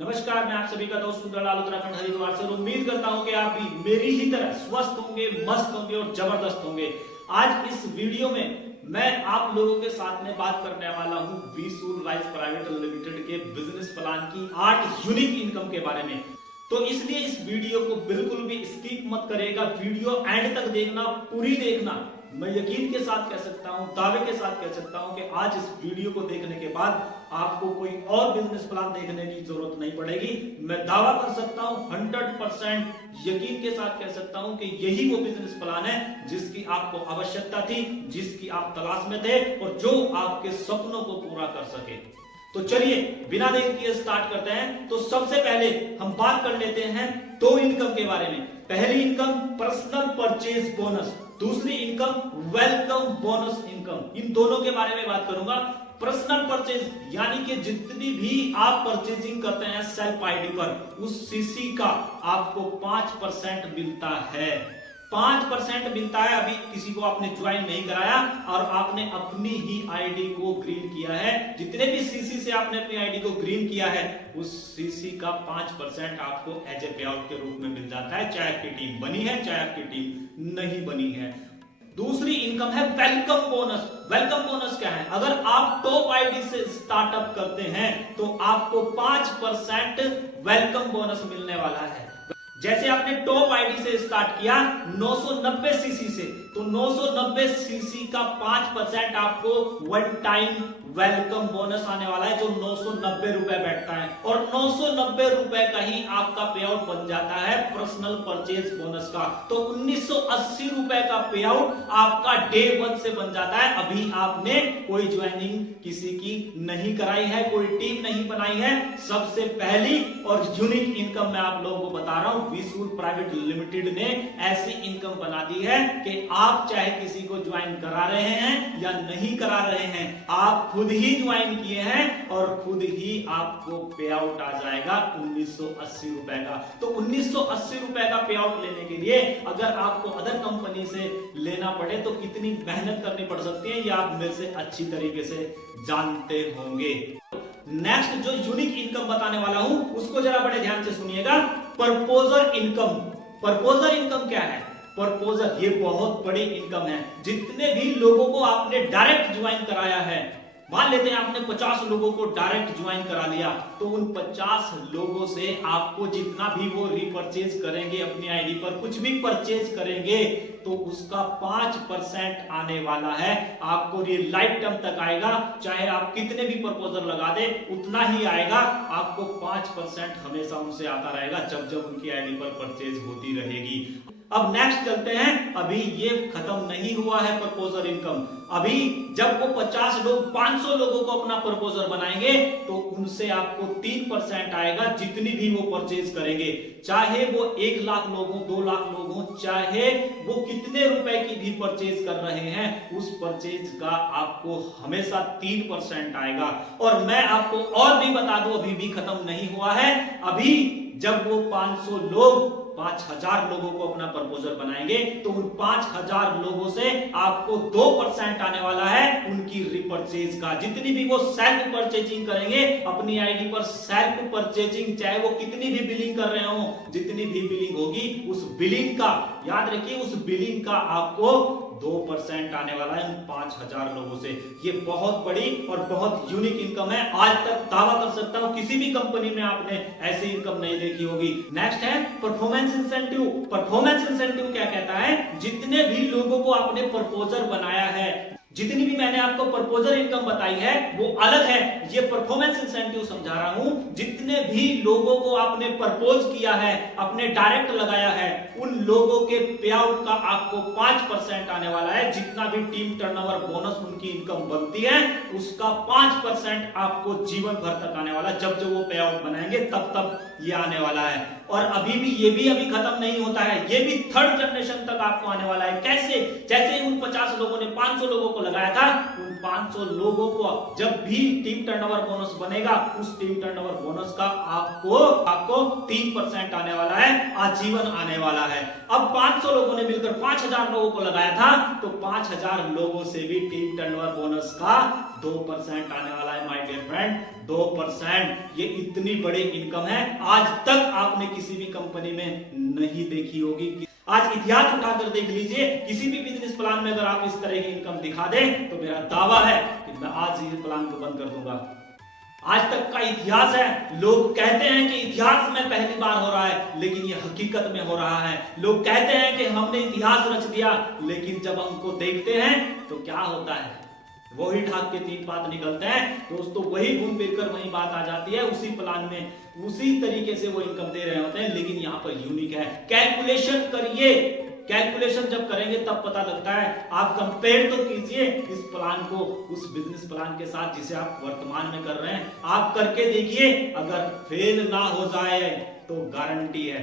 नमस्कार, मैं आप सभी का दोस्त सुंदरलाल उत्तराखंड हरिद्वार से उम्मीद करता हूं कि आप भी मेरी ही तरह स्वस्थ होंगे, मस्त होंगे और जबरदस्त होंगे। आज इस वीडियो में मैं आप लोगों के साथ में बात करने वाला हूं वीसूल राइस प्राइवेट लिमिटेड के बिजनेस प्लान की 8 यूनिक इनकम के बारे में। तो इसलिए इस वीडियो को बिल्कुल भी स्किप मत करेगा, वीडियो एंड तक देखना, पूरी देखना। मैं यकीन के साथ कह सकता हूं, दावे के साथ कह सकता हूं कि आज इस वीडियो को देखने के बाद आपको कोई और बिजनेस प्लान देखने की जरूरत नहीं पड़ेगी। मैं दावा कर सकता हूं 100% यकीन के साथ कह सकता हूं कि यही वो बिजनेस प्लान है जिसकी आपको आवश्यकता थी, जिसकी आप तलाश में थे और जो आपके सपनों को पूरा कर सके। तो चलिए बिना देर किए स्टार्ट करते हैं। तो सबसे पहले हम बात कर लेते हैं 2 इनकम के बारे में। पहली इनकम पर्सनल परचेज बोनस, दूसरी इनकम वेलकम बोनस इनकम। इन दोनों के बारे में बात करूंगा। पर्सनल परचेज यानी कि जितनी भी आप परचेजिंग करते हैं सेल्फ आईडी पर, उस सीसी का आपको 5% मिलता है। 5% मिलता है। अभी किसी को आपने ज्वाइन नहीं कराया और आपने अपनी ही आईडी को ग्रीन किया है, जितने भी सीसी से आपने अपनी आईडी को ग्रीन किया है उस सीसी का 5% आपको एज ए पे आउट के रूप में मिल जाता है, चाहे आपकी टीम बनी है चाहे आपकी टीम नहीं बनी है। दूसरी इनकम है वेलकम बोनस। वेलकम बोनस क्या है? अगर आप टॉप आईडी से स्टार्टअप करते हैं तो आपको 5% वेलकम बोनस मिलने वाला है। जैसे आपने टॉप आईडी से स्टार्ट किया 990 सीसी से, तो 990 सीसी का 5% आपको वन टाइम वेलकम बोनस आने वाला है, जो 990 रुपए बैठता है। और 990 रुपए का ही आपका पे आउट बन जाता है पर्सनल परचेज बोनस का। तो 1980 रुपए का पे आउट आपका डे 1 से बन जाता है। अभी आपने कोई ज्वाइनिंग किसी की नहीं कराई है, कोई टीम नहीं बनाई है। सबसे पहली और यूनिक इनकम मैं आप लोगों को बता रहा हूं, वीसूल प्राइवेट लिमिटेड ने ऐसी इनकम बना दी है कि आप चाहे किसी को ज्वाइन करा रहे हैं या नहीं करा रहे हैं, आप खुद ही ज्वाइन किए हैं और खुद ही आपको पे आउट आ जाएगा 1980 रुपए का। तो 1980 रुपए का पे आउट लेने के लिए अगर आपको अदर कंपनी से लेना पड़े तो कितनी मेहनत करनी पड़ सकती है, ये आप मेरे से अच्छी तरीके से जानते होंगे। नेक्स्ट जो यूनिक इनकम बताने वाला हूं उसको जरा बड़े ध्यान से सुनिएगा। Proposer income. प्रपोजर इनकम क्या है? प्रपोजर ये बहुत बड़ी इनकम है। जितने भी लोगों को आपने डायरेक्ट ज्वाइन कराया है, मान लेते हैं आपने 50 लोगों को डायरेक्ट ज्वाइन करा लिया, तो उन 50 लोगों से आपको जितना भी वो रीपरचेज करेंगे अपनी आईडी पर, कुछ भी परचेज करेंगे तो उसका 5% आने वाला है आपको। ये लाइफ टाइम तक आएगा, चाहे आप कितने भी प्रपोजल लगा दे उतना ही आएगा आपको। 5% हमेशा उनसे आता रहेगा जब जब उनकी आईडी पर परचेज होती रहेगी। अब नेक्स्ट चलते हैं। अभी ये खत्म नहीं हुआ है प्रपोजर इनकम। अभी जब वो 50 लोग 500 लोगों को अपना प्रपोजर बनाएंगे तो उनसे आपको 3% आएगा जितनी भी वो परचेज करेंगे, चाहे वो 1 लाख लोग हो, 2 लाख लोग हो, चाहे वो कितने रुपए की भी परचेज कर रहे हैं, उस परचेज का आपको हमेशा 3% आएगा। और मैं आपको और भी बता दूं, अभी भी खत्म नहीं हुआ है। अभी जब वो 500 लोग 5000 लोगों को अपना प्रपोजल बनाएंगे तो उन 5000 लोगों से आपको 2% आने वाला है उनकी रिपर्चेज का। जितनी भी वो सेल्फ परचेजिंग करेंगे अपनी आईडी पर, सेल्फ परचेजिंग, चाहे वो कितनी भी बिलिंग कर रहे हो, जितनी भी बिलिंग होगी उस बिलिंग का, याद रखिए, उस बिलिंग का आपको 2% आने वाला है उन 5000 लोगों से। ये बहुत बड़ी और बहुत यूनिक इनकम है। आज तक दावा कर सकता हूं किसी भी कंपनी में आपने ऐसी इनकम नहीं देखी होगी। नेक्स्ट है परफॉर्मेंस इंसेंटिव। परफॉर्मेंस इंसेंटिव क्या कहता है? जितने भी लोगों को आपने प्रपोजल बनाया है, जितनी भी मैंने आपको प्रपोजल इनकम बताई है वो अलग है, ये परफॉर्मेंस इंसेंटिव समझा रहा हूं। जितने भी लोगों को आपने प्रपोज किया है, अपने डायरेक्ट लगाया है, उन लोगों के पे आउट का आपको 5% आने वाला है। जितना भी टीम टर्नओवर बोनस उनकी इनकम बनती है उसका 5% आपको जीवन भर तक आने वाला है। जब जब वो पे आउट बनाएंगे तब तब ये आने वाला है। और अभी भी ये भी अभी खत्म नहीं होता है, ये भी 3rd जनरेशन तक आपको आने वाला है। कैसे? जैसे उन 50 लोगों ने 500 लोगों को लगाया था, उन 500 लोगों को जब भी टीम टर्नओवर बोनस बनेगा उस टीम टर्नओवर बोनस का आपको 3% आने वाला है, आजीवन आने वाला है। अब 500 लोगों ने मिलकर 5000 लोगों को लगाया था, तो 5000 लोगों से भी टीम टर्नओवर बोनस का 2% आने वाला है माय डियर फ्रेंड, 2%। ये इतनी बड़ी इनकम है, आज तक आपने किसी भी कंपनी में नहीं देखी होगी। आज इतिहास उठाकर देख लीजिए, किसी भी बिजनेस प्लान में अगर आप इस तरह की इनकम दिखा दें तो मेरा दावा है कि मैं आज इस प्लान को बंद कर दूंगा। आज तक का इतिहास है। लोग कहते हैं कि इतिहास में पहली बार हो रहा है, लेकिन ये हकीकत में हो रहा है। लोग कहते हैं कि हमने इतिहास रच दिया, लेकिन जब हमको देखते हैं तो क्या होता है, वही ढाक के 3 बात निकलते हैं दोस्तों, वही घूम फिर कर वही बात आ जाती है। उसी प्लान में उसी तरीके से वो इनकम दे रहे होते हैं, लेकिन यहाँ पर यूनिक है। कैलकुलेशन करिए, कैलकुलेशन जब करेंगे तब पता लगता है। आप कंपेयर तो कीजिए इस प्लान को उस बिजनेस प्लान के साथ जिसे आप वर्तमान में कर रहे हैं, आप करके देखिए। अगर फेल ना हो जाए तो गारंटी है।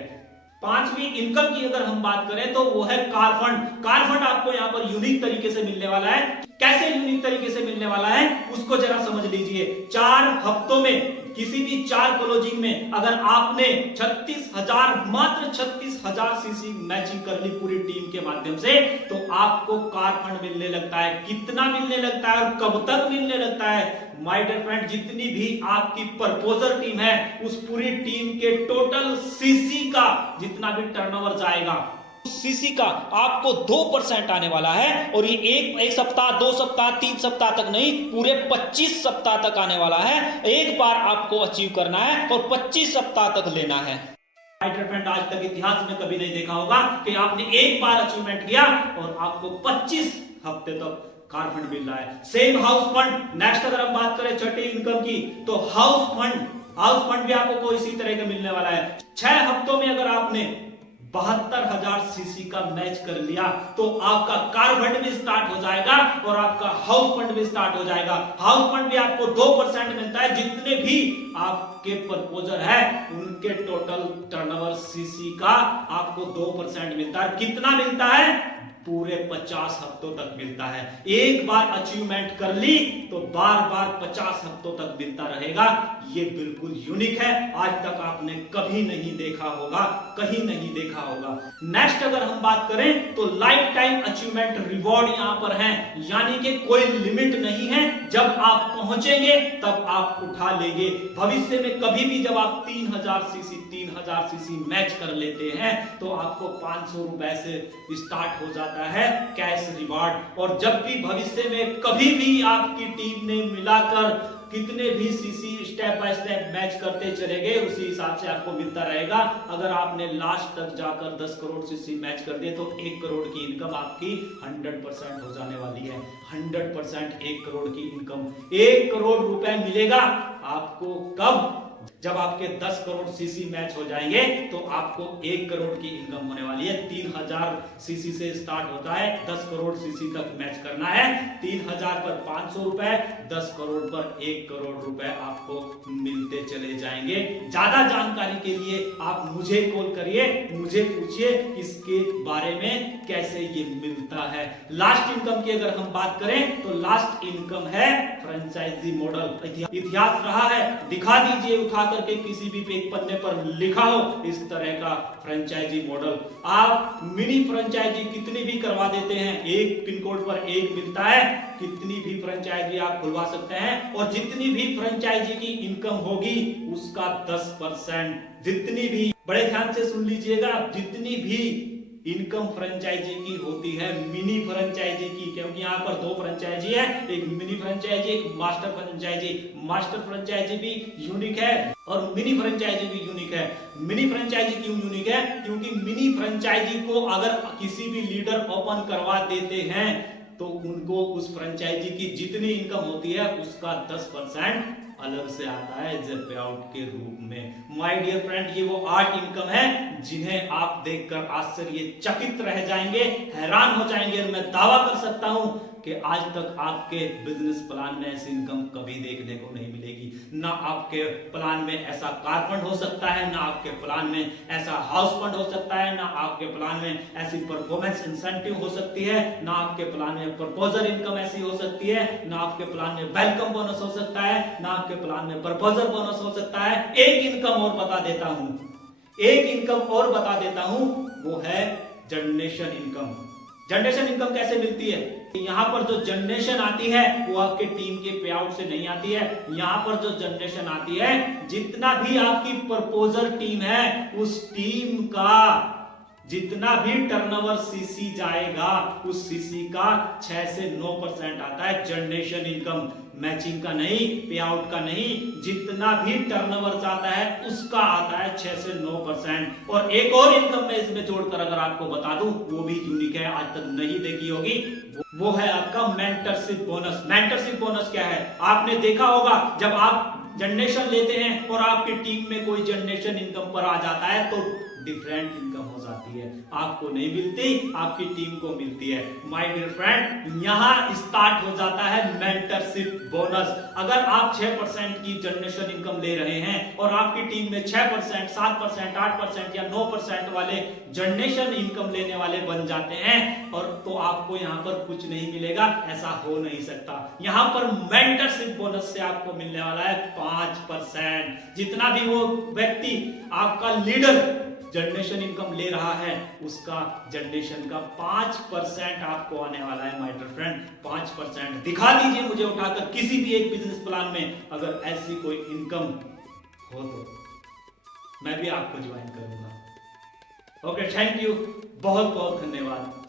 5वीं इनकम की अगर हम बात करें तो वो है कार फंड। कार फंड आपको यहाँ पर यूनिक तरीके से मिलने वाला है। कैसे यूनिक तरीके से मिलने वाला है उसको जरा समझ लीजिए। 4 हफ्तों में किसी भी 4 क्लोजिंग में अगर आपने 36,000 मात्र 36,000 सीसी मैचिंग कर ली पूरी टीम के माध्यम से, तो आपको कार फंड मिलने लगता है। कितना मिलने लगता है और कब तक मिलने लगता है? माय डियर फ्रेंड, जितनी भी आपकी प्रपोजल टीम है उस पूरी टीम के टोटल सीसी का जितना भी टर्नओवर जाएगा सीसी का आपको 2% आने वाला है। और ये एक सप्ताह, 2 सप्ताह, 3 सप्ताह तक नहीं, पूरे 25 सप्ताह तक आने वाला है। एक बार आपको अचीव करना है और 25 सप्ताह तक लेना है। माय डियर फ्रेंड, आज तक इतिहास में कभी नहीं देखा होगा कि आपने एक बार अचीवमेंट किया और आपको 25 हफ्ते तक कार फंड मिल रहा है। Same house fund. नेक्स्ट अगर हम बात करें छठी इनकम की, तो हाउस फंड भी आपको इसी तरह का मिलने वाला है। 6 हफ्तों में अगर आपने 72,000 सीसी का मैच कर लिया तो आपका कार फंड भी स्टार्ट हो जाएगा और आपका हाउस फंड भी स्टार्ट हो जाएगा। हाउस फंड भी आपको 2% मिलता है। जितने भी आपके प्रपोजल है उनके टोटल टर्नओवर सीसी का आपको 2% मिलता है। कितना मिलता है? पूरे 50 हफ्तों तक मिलता है। एक बार अचीवमेंट कर ली तो बार बार 50 हफ्तों तक मिलता रहेगा। ये बिल्कुल यूनिक है, आज तक आपने कभी नहीं देखा होगा, कहीं नहीं देखा होगा। नेक्स्ट अगर हम बात करें तो लाइफ टाइम अचीवमेंट रिवॉर्ड यहां पर है, यानी कि कोई लिमिट नहीं है। जब आप पहुंचेंगे तब आप उठा लेंगे। भविष्य में कभी भी जब आप 3000 सीसी मैच कर लेते हैं तो आपको 500 रुपए से स्टार्ट हो जाता है कैश रिवार्ड। और जब भी भविष्य में कभी भी आपकी टीम ने मिलाकर कितने भी CC step by step match करते चले गए, उसी हिसाब से आपको मिलता रहेगा। अगर आपने लास्ट तक जाकर 10 करोड़ सीसी मैच कर दिए तो 1 करोड़ की इनकम आपकी 100% हो जाने वाली है। 100% 1 करोड़ की इनकम, 1 करोड़ रुपए मिलेगा आपको। कब? जब आपके 10 करोड़ सीसी मैच हो जाएंगे तो आपको 1 करोड़ की इनकम होने वाली है। 3000 सीसी से स्टार्ट होता है, 10 करोड़ सीसी तक मैच करना है। 3000 पर 500 रुपए, 10 करोड़ पर 1 करोड़ रुपए आपको मिलते चले जाएंगे। ज्यादा जानकारी के लिए आप मुझे कॉल करिए, मुझे पूछिए इसके बारे में कैसे ये मिलता है। लास्ट इनकम की अगर हम बात करें तो लास्ट इनकम है फ्रेंचाइजी मॉडल। इतिहास रहा है, दिखा दीजिए उठा करके किसी भी पेज पन्ने पर लिखा हो इस तरह का फ्रेंचाइजी मॉडल। आप मिनी फ्रेंचाइजी कितनी भी करवा देते हैं, एक पिन कोड पर एक मिलता है। कितनी भी फ्रेंचाइजी आप खुलवा सकते हैं और जितनी भी फ्रेंचाइजी की इनकम होगी उसका 10%, जितनी भी, बड़े ध्यान से सुन लीजिएगा, जितनी भी इनकम फ्रेंचाइजी की होती है मिनी फ्रेंचाइजी की, क्योंकि यहाँ पर 2 फ्रेंचाइजी है, एक मिनी फ्रेंचाइजी, एक मास्टर फ्रेंचाइजी। मास्टर फ्रेंचाइजी भी यूनिक है और मिनी फ्रेंचाइजी भी यूनिक है। मिनी फ्रेंचाइजी क्यों यूनिक है? क्योंकि मिनी फ्रेंचाइजी को अगर किसी भी लीडर ओपन करवा देते हैं तो उनको उस फ्रेंचाइजी की जितनी इनकम होती है उसका 10% अलग से आता है एज ए पे आउट के रूप में। माय डियर फ्रेंड, ये वो 8 इनकम है जिन्हें आप देखकर आश्चर्यचकित रह जाएंगे, हैरान हो जाएंगे। और मैं दावा कर सकता हूं कि आज तक आपके बिजनेस प्लान में ऐसी इनकम कभी देखने को नहीं मिलेगी। ना आपके प्लान में ऐसा कार फंड हो सकता है, ना आपके प्लान में ऐसा हाउस फंड हो सकता है, ना आपके प्लान में ऐसी परफॉर्मेंस इंसेंटिव हो सकती है, ना आपके प्लान में प्रपोजल इनकम ऐसी हो सकती है, ना आपके प्लान में वेलकम बोनस हो सकता है, ना आपके प्लान में प्रपोजल बोनस हो सकता है। एक इनकम और बता देता हूं, एक इनकम और बता देता हूं, वो है जनरेशन इनकम। जनरेशन इनकम कैसे मिलती है? यहां पर जो जनरेशन आती है वो आपके टीम के पे आउट से नहीं आती है। यहां पर जो जनरेशन आती है, जितना भी आपकी प्रपोजल टीम है उस टीम का जितना भी टर्नओवर सीसी जाएगा उस सीसी का 6 से 9% आता है जनरेशन इनकम। मैचिंग का नहीं, पे आउट का नहीं, जितना भी टर्नओवर जाता है उसका आता है 6 से 9%। और एक और इनकम मैं इसमें जोड़कर अगर आपको बता दूं, वो भी यूनिक है, आज तक नहीं देखी होगी, वो है आपका मेंटरशिप बोनस। मेंटरशिप बोनस क्या है? आपने देखा होगा जब आप जनरेशन लेते हैं और आपकी टीम में कोई जनरेशन इनकम पर आ जाता है तो डिफरेंट इनकम हो जाती है, आपको नहीं मिलती, आपकी टीम को मिलती है। माय डियर फ्रेंड, यहां स्टार्ट हो जाता है मेंटरशिप बोनस। अगर आप 6% की जनरेशन इनकम ले रहे हैं और आपकी टीम में 6%, 7%, 8% या 9% वाले जनरेशन इनकम लेने वाले बन जाते हैं, और तो आपको यहां पर कुछ नहीं मिलेगा, ऐसा हो नहीं सकता। यहां पर मेंटरशिप बोनस से आपको मिलने वाला है 5%। जितना भी वो व्यक्ति आपका लीडर जनरेशन इनकम ले रहा है उसका जनरेशन का 5% आपको आने वाला है माय डियर फ्रेंड। 5% दिखा दीजिए मुझे उठाकर किसी भी एक बिजनेस प्लान में, अगर ऐसी कोई इनकम हो तो मैं भी आपको ज्वाइन करूंगा। ओके, थैंक यू, बहुत बहुत धन्यवाद।